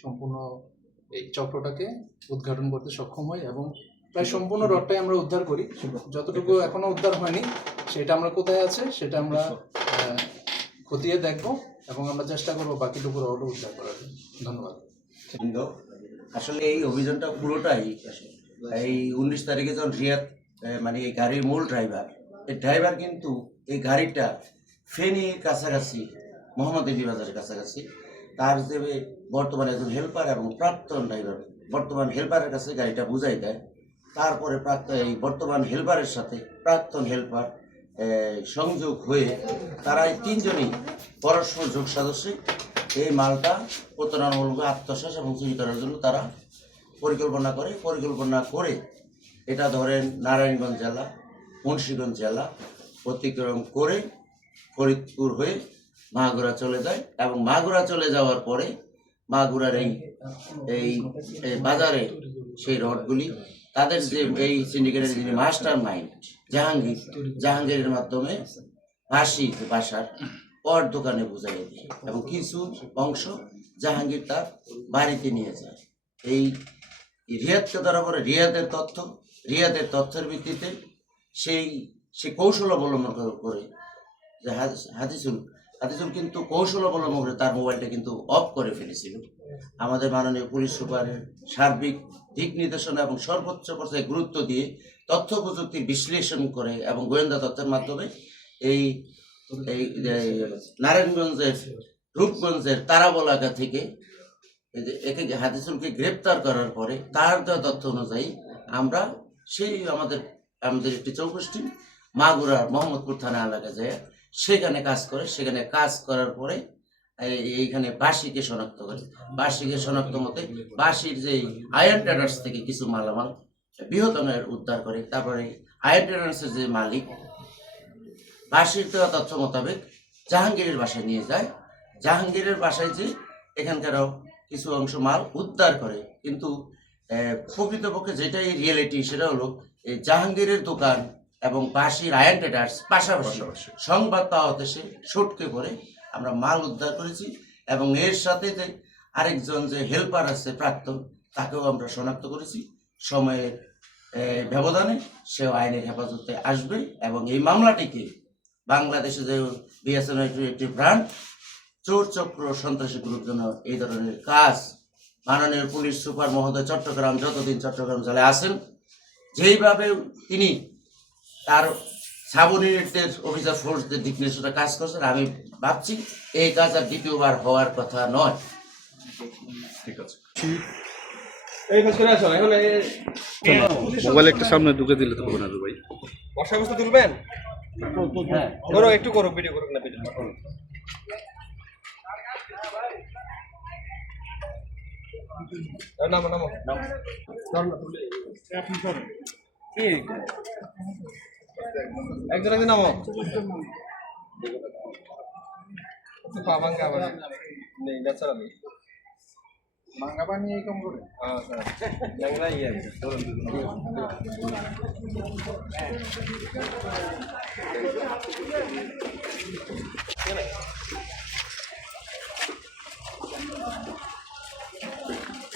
সম্পূর্ণ এই চক্রটাকে উদ্ঘাটন করতে সক্ষম হই এবং প্রায় সম্পূর্ণ রডটাই আমরা উদ্ধার করি। যতটুকু এখনো উদ্ধার হয়নি সেটা আমরা কোথায় আছে সেটা আমরা খতিয়ে দেখব এবং আমরা চেষ্টা করবো বাকিটুকু রডও উদ্ধার করার। ধন্যবাদ। আসলে এই অভিযানটা পুরোটাই এই 19 তারিখে যখন রিয়াদ মানে এই গাড়ির মূল ড্রাইভার কিন্তু এই গাড়িটা ফেনীর কাছাকাছি মোহাম্মদ আলী বাজারের কাছাকাছি তার যে বর্তমানে একজন হেল্পার এবং প্রাক্তন ড্রাইভার বর্তমান হেল্পারের কাছে গাড়িটা বুঝাই দেয়। তারপরে এই বর্তমান হেল্পারের সাথে প্রাক্তন হেল্পার সংযোগ হয়ে তারা এই তিনজনই পরস্পর যোগ সদস্যই এই মালটা প্রতারণামূলক আত্মসাৎ এবং চুরি করার জন্য তারা পরিকল্পনা করে এটা ধরেন নারায়ণগঞ্জ জেলা মুন্সিগঞ্জ জেলা অতিক্রম করে ফরিদপুর হয়ে মাগুরা চলে যায় এবং মাগুরা চলে যাওয়ার পরে মাগুরার এই বাজারে সেই রডগুলি তাদের যে এই সিন্ডিকেটের যিনি মাস্টার মাইন্ড জাহাঙ্গীরের মাধ্যমে বাসার পর দোকানে বুঝাইয়ে দিয়ে এবং কিছু অংশ জাহাঙ্গীর তার বাড়িতে নিয়ে যায়। এই রিয়াদকে ধরা পরে রিয়াদের তথ্যের ভিত্তিতে সে কৌশল অবলম্বন করে যে হাদিসুল কিন্তু কৌশল অবলম্বন করে তার মোবাইলটা কিন্তু অফ করে ফেলেছিল। আমাদের মাননীয় পুলিশ সুপারের সার্বিক দিক নির্দেশনা এবং সর্বোচ্চ পর্যায়ে গুরুত্ব দিয়ে তথ্য প্রযুক্তির বিশ্লেষণ করে এবং গোয়েন্দা তথ্যের মাধ্যমে এই নারায়ণগঞ্জের রূপগঞ্জের তারাবলাকা থেকে একে হাদিসুলকে গ্রেপ্তার করার পরে তার দেওয়া তথ্য অনুযায়ী আমরা সেই আমাদের একটি চৌকষ্টি মাগুরার মোহাম্মদপুর থানা এলাকায় যায় সেখানে কাজ করার পরে এইখানে বাসিকে শনাক্ত করে শনাক্ত মতে বাসির যে আয়রন ট্রেডার্স থেকে কিছু মালামাল বৃহত্তমের উদ্ধার করে। তারপরে আয়রন ট্রেডার্সের যে মালিক বাসির দেওয়া তথ্য মোতাবেক জাহাঙ্গীরের বাসায় নিয়ে যায়। জাহাঙ্গীরের বাসায় যে এখানকারও কিছু অংশ মাল উদ্ধার করে, কিন্তু প্রকৃতপক্ষে যেটাই রিয়েলিটি সেটা হলো এই জাহাঙ্গীরের দোকান এবং বাসির আয়রন ট্রেডার্স পাশাপাশি সংবাদ পাওয়াতে সে সটকে পড়ে আমরা মাল উদ্ধার করেছি এবং এর সাথে যে আরেকজন যে হেল্পার আছে প্রাক্তন তাকেও আমরা শনাক্ত করেছি। সময়ের ব্যবধানে সে আইনের হেফাজতে আসবে এবং এই মামলাটিকে বাংলাদেশে যে বিএসএফ একটি ব্র্যান্ড চোর চক্র সন্ত্রাসী গ্রুপ জন্য এই ধরনের কাজ মাননীয় পুলিশ সুপার মহোদয় চট্টগ্রাম যতদিন চট্টগ্রাম জেলায় আসেন যেইভাবে তিনি তার সাবঅর্ডিনেটদের অফিসার ফোর্সদের দিক নির্দেশনা কাজ করছেন, আমি ভাবছি এই কাজ আর দ্বিতীয়বার হওয়ার কথা নয়। ঠিক আছে, মোবাইল একটু সামনে ঢুকে দিলে তো হবে না ভাই। বর্ষা বস্তা তুলবেন? হ্যাঁ করো, একটু করো, ভিডিও করো না ভিডিও। নামো একজন নামো মাঙ্গা পানি এই কম করে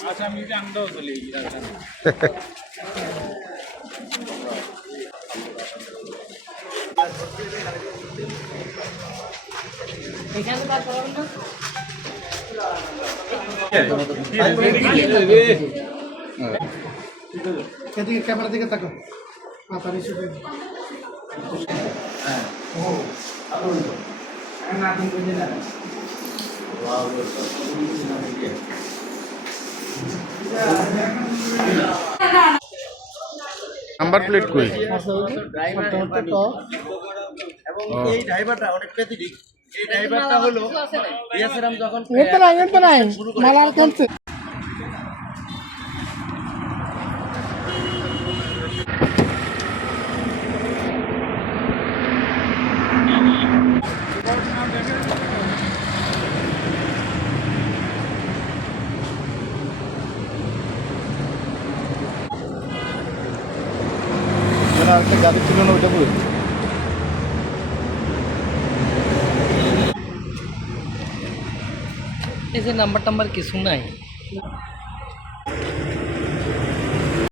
আচ্ছা আমি আমরাও চলে এদিকে ক্যামেরা দিকে তাকাও মাথা নিচু করে নাম্বার প্লেট কই? এবং এই ড্রাইভারটা অনেক প্যাথেটিক। এই ড্রাইভারটা হলো বিএসএফ যখন মালার কেনছে আরেকটা গাড়ি ছিল না ওইটা বলে এই যে নাম্বার টাম্বার কিছু নাই। না